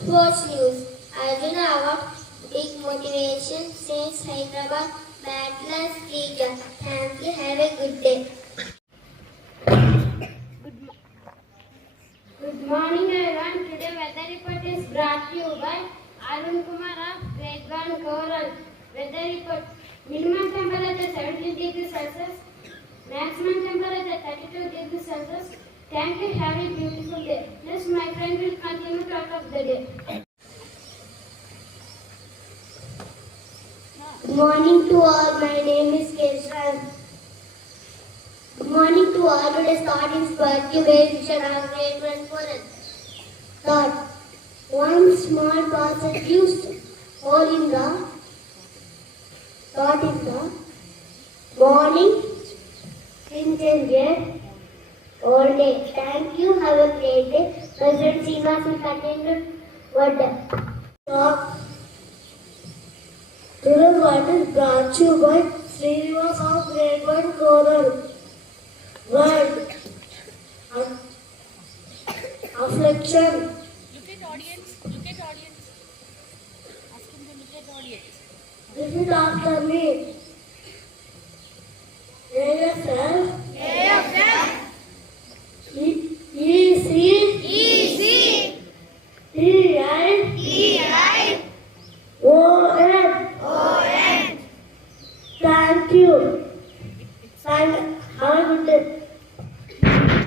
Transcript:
Sports news. Arjuna Award, big motivation since Hyderabad Battlers League. Thank you. Have a good day. Good morning everyone. Today weather report is brought to you by Arun Kumar of Grade 1 Coral. Weather report. Minimum temperature 17 degrees Celsius. Maximum temperature 32 degrees Celsius. Thank you. Have a beautiful day. Next, my friend will continue talk of the day. Good morning to all. My name is Keshav. Good morning to all. Today's thought is birthday vision of Grade 1 Coral. Thought. One small parcel used all in the thought in the morning intention all day. Thank you. Have a great day. President Srinivas will continue what talk. Today's what is brought to you by Srinivas of Grade 1 Coral. Word. Affliction. Look at audience. Look at audience. Ask him to look at audience. Repeat after me. AFF. AFF. EC. EI. ON. Thank you. Have a good day.